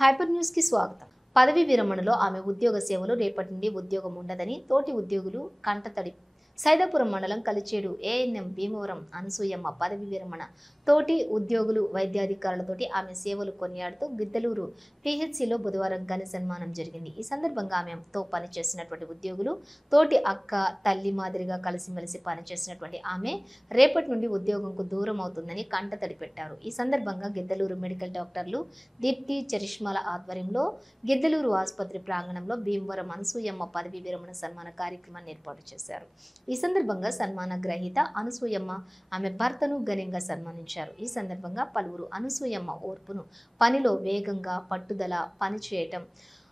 Hyper news కి స్వాగతం. పదవి విరమణలో ఆమె ఉద్యోగ సేవలు రేపటి నుండి ఉద్యోగం ఉండదని తోటి ఉద్యోగులు కంటతడి. సైదాపురం మండలం కలిచేడు ఏఎన్ఎం భీమవరం అనసూయమ్మ పదవి విరమణ. తోటి ఉద్యోగులు వైద్యాధికారులతోటి ఆమె సేవలు కొనియాడుతూ గిద్దలూరు పిహెచ్సిలో బుధవారం ఘన సన్మానం జరిగింది. ఈ సందర్భంగా ఆమెతో పనిచేసినటువంటి ఉద్యోగులు తోటి అక్క తల్లి మాదిరిగా కలిసిమెలిసి పనిచేసినటువంటి ఆమె రేపటి నుండి ఉద్యోగంకు దూరం అవుతుందని కంటతడి పెట్టారు. ఈ సందర్భంగా గిద్దలూరు మెడికల్ డాక్టర్లు దీప్తి చరిష్మాల ఆధ్వర్యంలో గిద్దలూరు ఆసుపత్రి ప్రాంగణంలో భీమవరం అనసూయమ్మ పదవి విరమణ సన్మాన కార్యక్రమాన్ని ఏర్పాటు చేశారు. ఈ సందర్భంగా సన్మాన గ్రహీత అనసూయమ్మ ఆమె భర్తను ఘనంగా సన్మానించారు. ఈ సందర్భంగా పలువురు అనసూయమ్మ ఓర్పును, పనిలో వేగంగా పట్టుదల పనిచేయటం,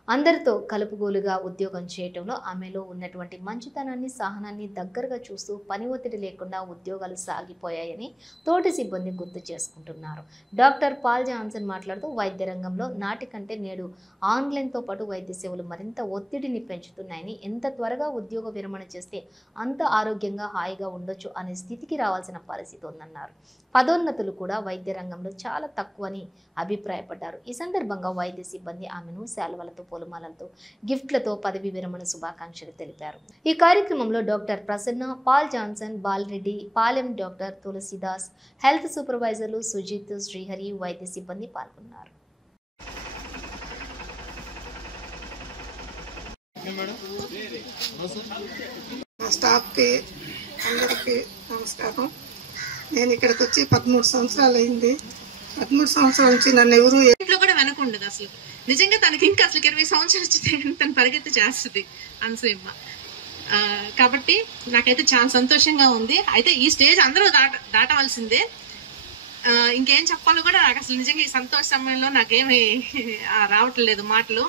అందరితో కలుపుగోలుగా ఉద్యోగం చేయటంలో ఆమెలో ఉన్నటువంటి మంచితనాన్ని, సహనాన్ని దగ్గరగా చూస్తూ పని ఒత్తిడి లేకుండా ఉద్యోగాలు సాగిపోయాయని తోటి సిబ్బంది గుర్తు చేసుకుంటున్నారు. డాక్టర్ పాల్ జాన్సన్ మాట్లాడుతూ వైద్య రంగంలో నాటి కంటే నేడు ఆన్లైన్తో పాటు వైద్య సేవలు మరింత ఒత్తిడిని పెంచుతున్నాయని, ఎంత త్వరగా ఉద్యోగ విరమణ చేస్తే అంత ఆరోగ్యంగా హాయిగా ఉండొచ్చు అనే స్థితికి రావాల్సిన పరిస్థితి ఉందన్నారు. పదోన్నతులు కూడా వైద్య రంగంలో చాలా తక్కువని అభిప్రాయపడ్డారు. ఈ సందర్భంగా వైద్య సిబ్బంది ఆమెను శాలువలతో, పూలమాలలతో, గిఫ్ట్లతో పదవి విరమణ శుభాకాంక్షలు తెలిపారు. ఈ కార్యక్రమంలో doctor Prasanna, Paul Johnson, Balareddy, Palem doctor Tulasidas, health సూపర్వైజర్లు సుజిత్, శ్రీహరి, వైద్య సిబ్బంది పాల్గొన్నారు. స్టాఫ్కి అందరికీ నమస్కారం. నేను ఇక్కడికి వచ్చి 13 సంవత్సరాలు అయింది. 13 సంవత్సరాల నుంచి నన్ను ఎవరు ఇంట్లో కూడా వెనకుండదు. అసలు నిజంగా తనకి ఇంకా అసలు 20 సంవత్సరాలు వచ్చితే తను పరిగెత్తి చేస్తుంది అనసూయమ్మ. కాబట్టి నాకైతే చాలా సంతోషంగా ఉంది. అయితే ఈ స్టేజ్ అందరూ దాటవలసిందే. ఇంకేం చెప్పాలో కూడా నాకు అసలు నిజంగా ఈ సంతోష సమయంలో నాకేమి రావట్లేదు మాటలు.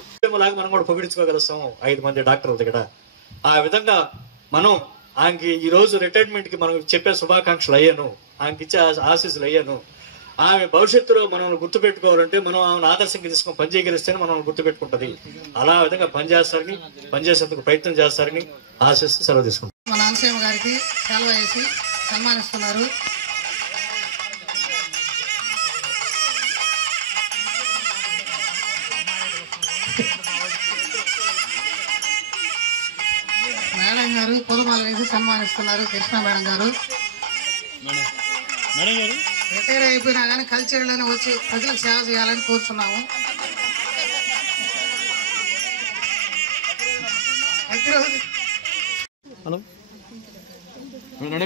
మనం కూడా పొగిడించుకోగలుస్తాం 5 మంది డాక్టర్ల దగ్గర. ఆ విధంగా మనం ఆమెకి ఈ రోజు రిటైర్మెంట్ కి మనం చెప్పే శుభాకాంక్షలు అయ్యాను, ఆమెకి ఇచ్చే ఆశీస్సులు అయ్యాను. ఆమె భవిష్యత్తులో మనం గుర్తుపెట్టుకోవాలంటే మనం ఆమెను ఆదర్శంగా తీసుకుని పనిచేయగలిస్తేనే మనం గుర్తుపెట్టుకుంటది. అలా విధంగా పనిచేసేందుకు ప్రయత్నం చేస్తారని ఆశిస్తూ సెలవు తీసుకుంటాం. మన అనసూయమ్మ గారికి సెలవు వేసి సన్మానిస్తున్నారు. మేడం గారు పొలమాల వేసి సన్మానిస్తున్నారు. కృష్ణ మేడం గారు రిటైర్ అయిపోయినా కానీ కల్చర్లోనే వచ్చి ప్రజలకు సేవ చేయాలని కోరుతున్నాము. హలో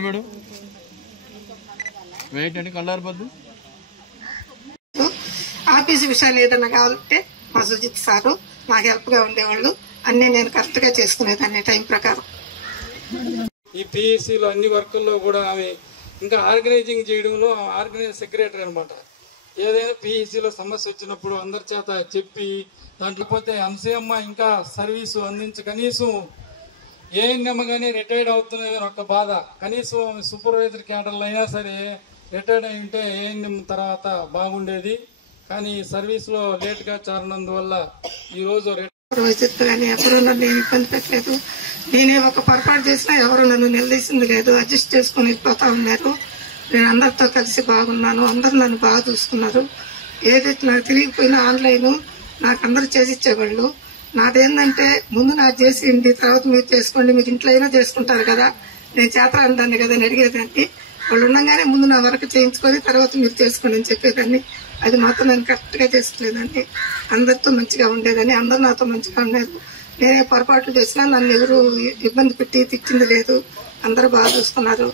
మేడం వెయిట్ అండి, కళ్ళారిపోద్దు. ఆఫీసు విషయాలు ఏదైనా కావాలంటే మా సుజిత్ సారు మాకు హెల్ప్గా ఉండేవాళ్ళు. అన్నీ నేను కరెక్ట్గా చేసుకునేదాన్ని టైం ప్రకారం. ఈ పిఎస్సిలో అన్ని వర్కుల్లో కూడా ఆమె ఇంకా ఆర్గనైజింగ్ చేయడంలో ఆర్గనైజ్ సెక్రటరీ అనమాట. ఏదైనా పిఎస్సిలో సమస్య వచ్చినప్పుడు అందరి చేత చెప్పి దాంట్లో పోతే అనసూయమ్మ ఇంకా సర్వీసు కనీసం ఏఎన్ఎం కానీ రిటైర్డ్ అవుతున్నది ఒక బాధ. కనీసం సూపర్వైజర్ క్యాడర్లు అయినా సరే రిటైర్డ్ అయి ఉంటే ఏఎన్ఎం తర్వాత బాగుండేది. కానీ సర్వీస్లో లేట్గా చేరినందువల్ల ఈరోజు కానీ ఎవరు నన్ను ఇబ్బంది పెట్టలేదు. నేనే ఒక పొరపాటు చేసినా ఎవరు నన్ను నిలదీసింది లేదు. అడ్జస్ట్ చేసుకుని వెళ్ళిపోతా ఉన్నారు. నేను అందరితో కలిసి బాగున్నాను. అందరు నన్ను బాగా చూసుకున్నారు. ఏదైతే నాకు తిరిగిపోయినా ఆన్లైన్ నాకు అందరూ చేసి ఇచ్చేవాళ్ళు. నాదేంటంటే ముందు నాకు చేసింది, తర్వాత మీరు చేసుకోండి, మీరు ఇంట్లో అయినా చేసుకుంటారు కదా, నేను చేత అందాన్ని కదా అని అడిగేదాన్ని. వాళ్ళు ఉండగానే ముందు నా వరకు చేయించుకొని తర్వాత మీరు చేసుకోండి అని చెప్పేదాన్ని. అది మాత్రం నేను కరెక్ట్గా చేసుకునేదాన్ని. అందరితో మంచిగా ఉండేదని, అందరు నాతో మంచిగా ఉండేది. నేనే పొరపాట్లు చేసినా నన్ను ఎవరు ఇబ్బంది పెట్టి తిట్టింది లేదు. అందరూ బాగా చూసుకున్నారు.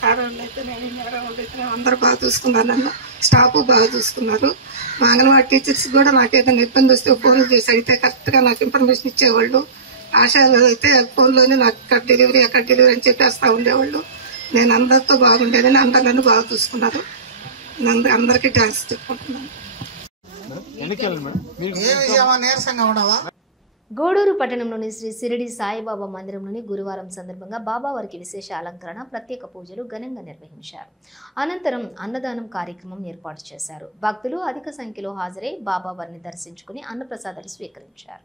సార్ వాళ్ళు అయితే నేను మేడం వాళ్ళు అయితే అందరూ బాగా చూసుకున్నారు. నన్ను స్టాఫ్ బాగా చూసుకున్నారు. మా అంగన్వాడీ టీచర్స్ కూడా నాకు ఏదైనా ఇబ్బంది వస్తే ఫోన్లు చేసి అయితే కరెక్ట్గా నాకు ఇన్ఫర్మేషన్ ఇచ్చేవాళ్ళు. ఆశాలు అయితే ఫోన్లోనే నాకు అక్కడ డెలివరీ అని చెప్పేస్తా ఉండేవాళ్ళు. నేను అందరితో బాగుండేదని అందరు నన్ను బాగా చూసుకున్నారు. అందరికీ థ్యాంక్స్ చెప్పుకుంటున్నాను. నీరసంగా ఉండవా? గూడూరు పట్టణంలోని శ్రీ సిరిడి సాయిబాబా మందిరంలోని గురువారం సందర్భంగా బాబావారికి విశేష అలంకరణ, ప్రత్యేక పూజలు ఘనంగా నిర్వహించారు. అనంతరం అన్నదానం కార్యక్రమం ఏర్పాటు చేశారు. భక్తులు అధిక సంఖ్యలో హాజరై బాబావారిని దర్శించుకుని అన్నప్రసాదాలు స్వీకరించారు.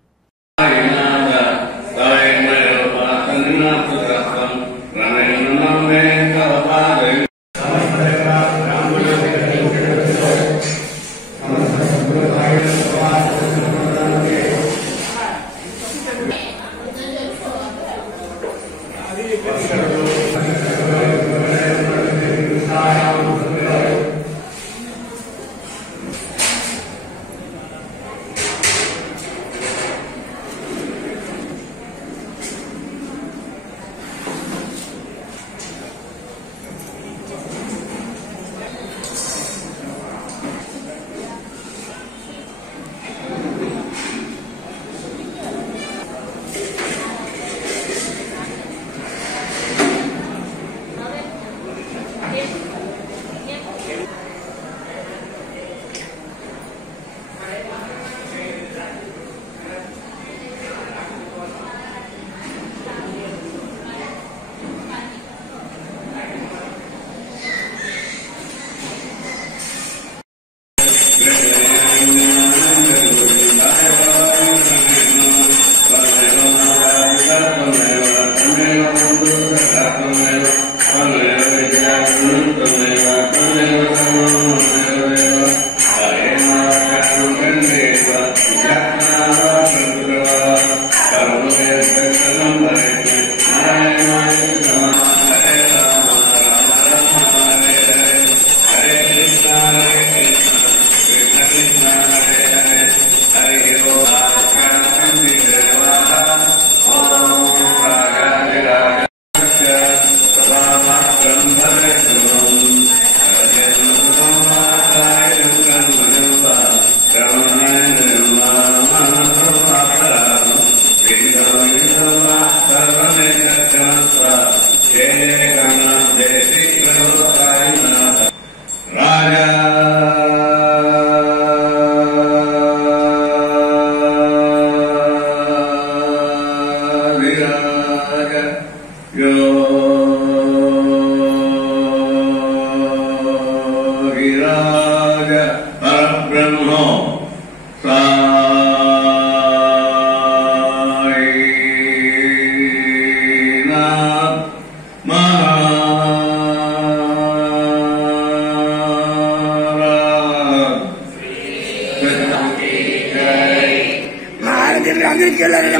అందరికి వెళ్ళారండి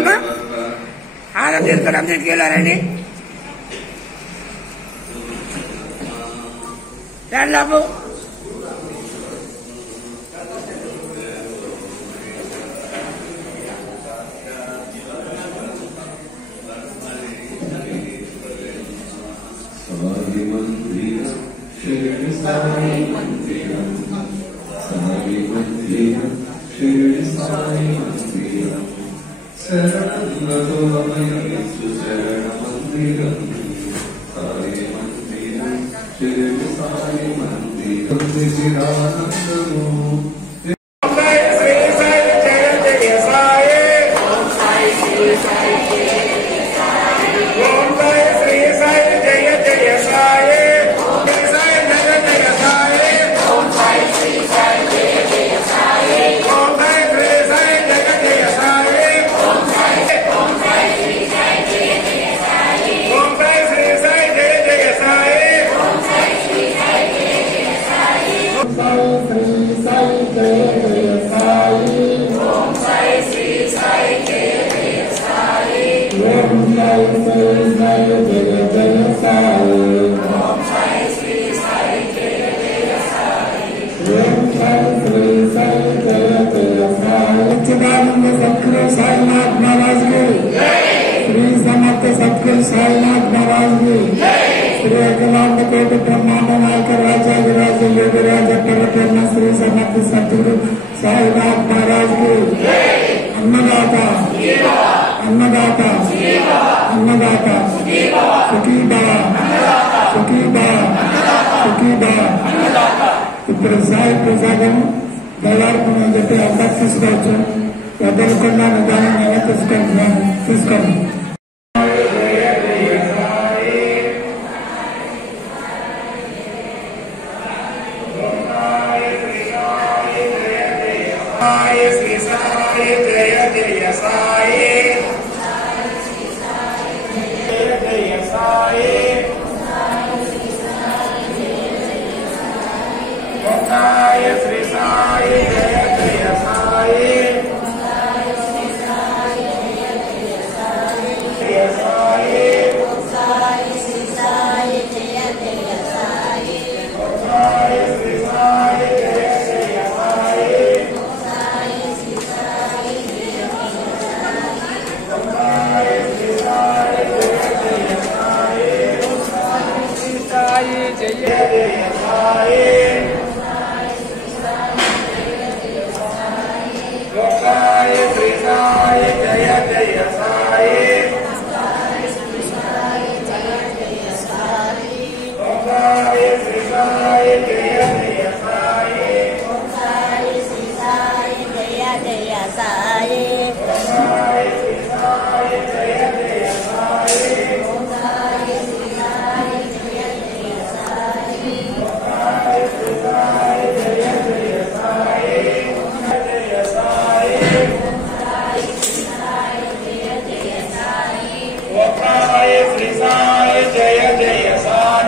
ఆరం తీసుకొని అందరికి వెళ్ళారండి లాభం ఇప్పుడు సాయి ప్రసాదం దళార్పణ అని చెప్పి అందరు తీసుకోవచ్చు. ఎదుర్కొన్నా నిదానంగా తీసుకోండి. Jai Jai Sai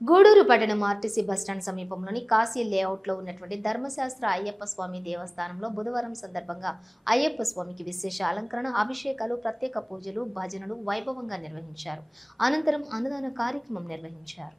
గూడూరు పట్టణం ఆర్టీసీ బస్టాండ్ సమీపంలోని కాశీ లేఅవుట్లో ఉన్నటువంటి ధర్మశాస్త్ర అయ్యప్ప స్వామి దేవస్థానంలో బుధవారం సందర్భంగా అయ్యప్ప స్వామికి విశేష అలంకరణ, అభిషేకాలు, ప్రత్యేక పూజలు, భజనలు వైభవంగా నిర్వహించారు. అనంతరం అన్నదాన కార్యక్రమం నిర్వహించారు.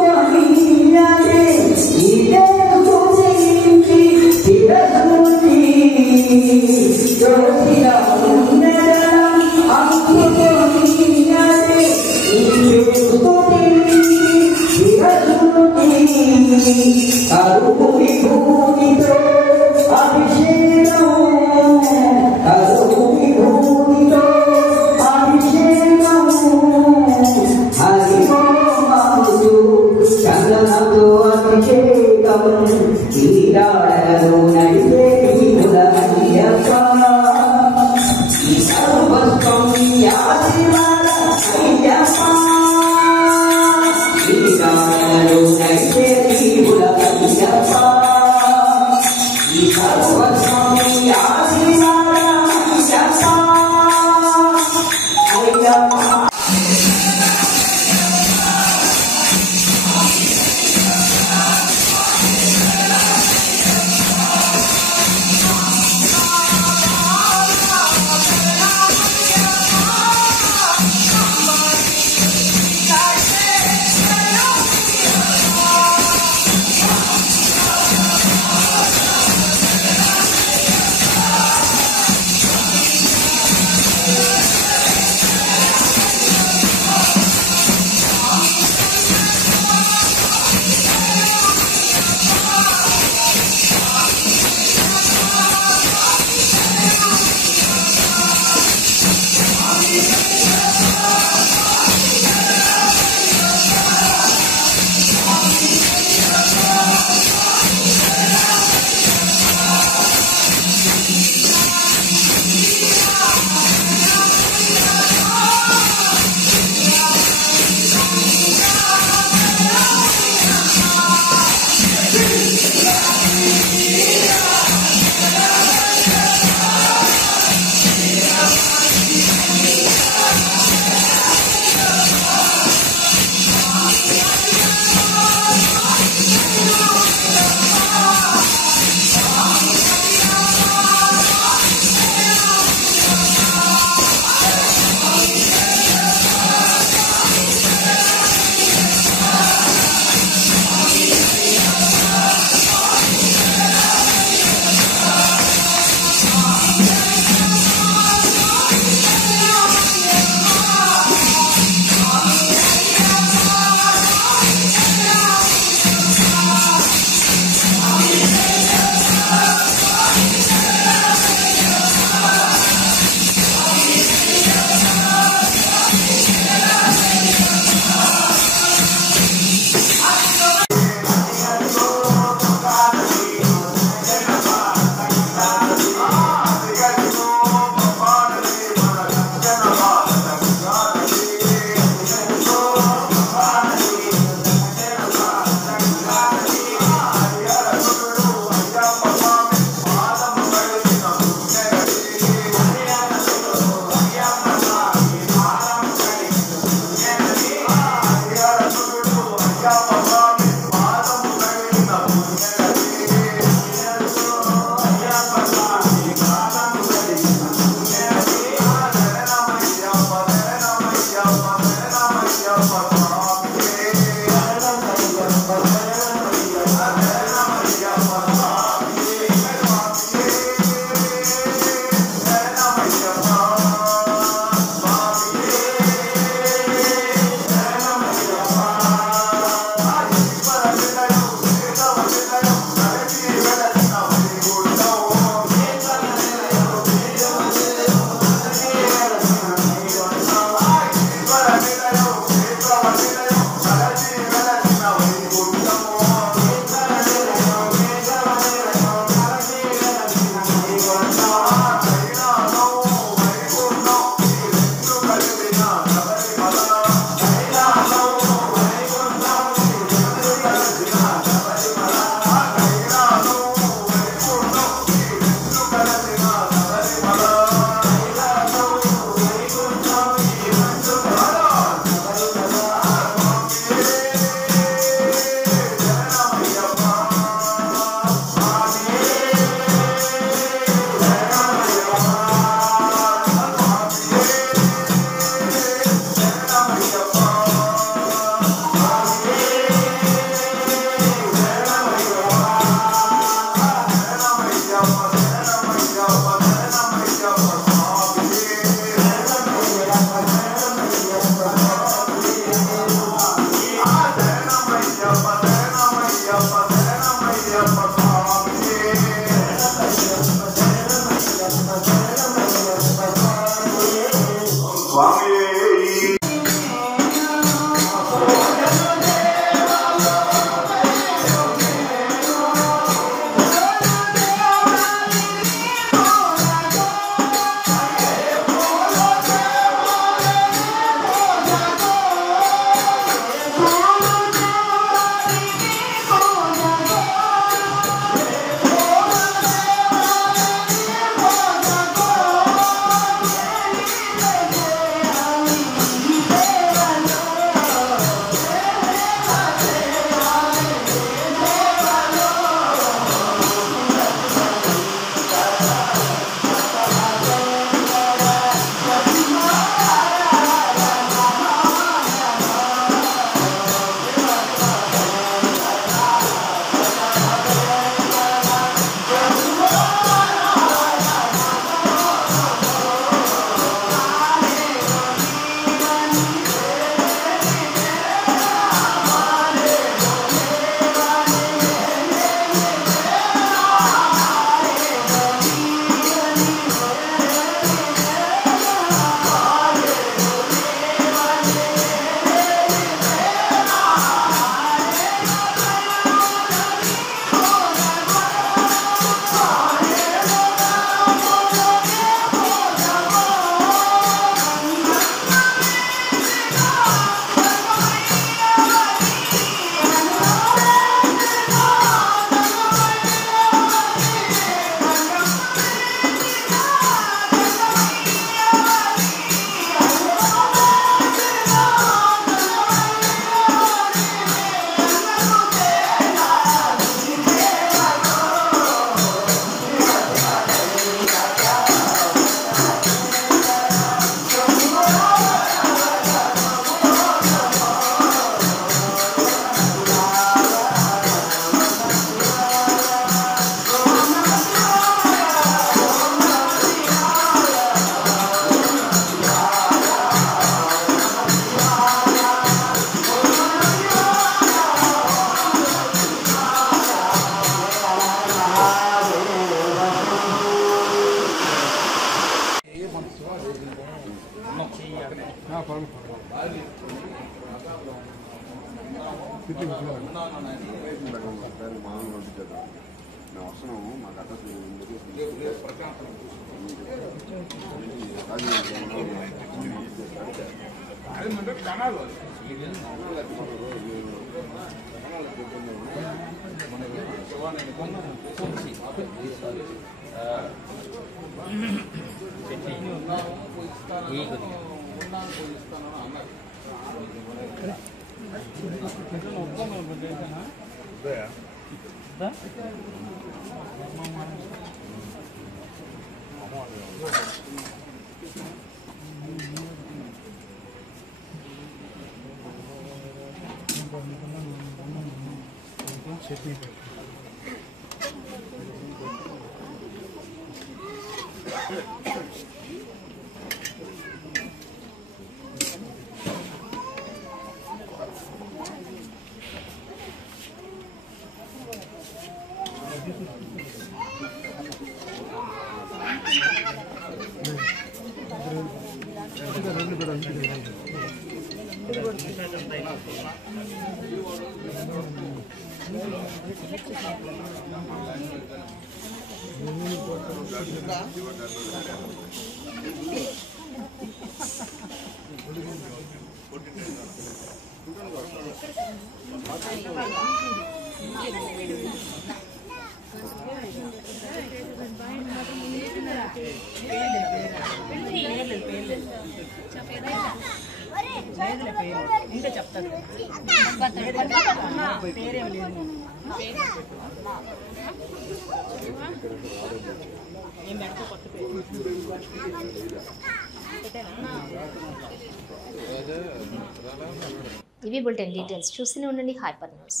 ఇవి బులెటిన్ డీటెయిల్స్. చూస్తూనే ఉండండి హైపర్ న్యూస్.